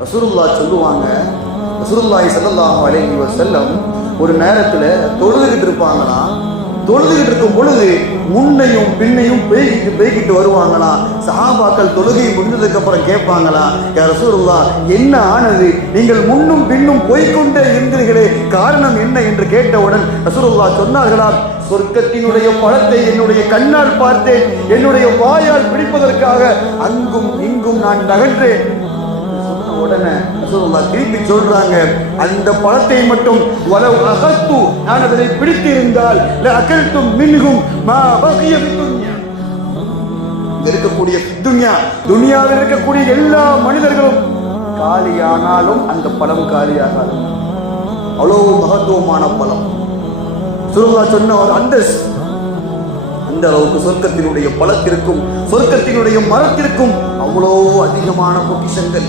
ரசூருல்லா சொல்லுவாங்க ரசூருல்லாய் ஸல்லல்லாஹு அலைஹி செல்லம் ஒரு நேரத்தில் தொழுதுகிட்டு இருப்பாங்கன்னா தொழுதுகிட்டு இருக்கும் பொழுது முன்னையும் பின்னையும் பேகிட்டு பேகிட்டு வருவாங்களாம் சஹாபாக்கள் தொழுகை முடிஞ்சதுக்கு அப்புறம் கேட்பாங்களாம் யார் என்ன ஆனது? நீங்கள் முன்னும் பின்னும் போய்க்கொண்டே இருந்தீர்களே காரணம் என்ன? என்று கேட்டவுடன் ரசூருல்லா சொன்னார்களா சொர்க்கத்தினுடைய பழத்தை என்னுடைய கண்ணால் பார்த்தேன். என்னுடைய வாயால் பிடிப்பதற்காக அங்கும் இங்கும் நான் நகன்றேன். அல்லாஹ் திருப்பி சொல்றாங்க. அந்த பழத்தை மட்டும் வலவு அகத்து. நான் அதனை பிடித்து இருந்தால் அகழ்த்தும் மின்கும் மா பகிய இருக்கக்கூடிய துன்யா துனியாவில் இருக்கக்கூடிய எல்லா மனிதர்களும் காலியானாலும் அந்த பழம் காலியாகாது. அவ்வளவு மகத்துவமான பழம். சுருங்கா சொன்ன ஒரு அந்தஸ். அந்த அளவுக்கு சொர்க்கத்தினுடைய பழத்திற்கும் சொர்க்கத்தினுடைய மரத்திற்கும் அவ்வளோ அதிகமான பொக்கிஷங்கள்.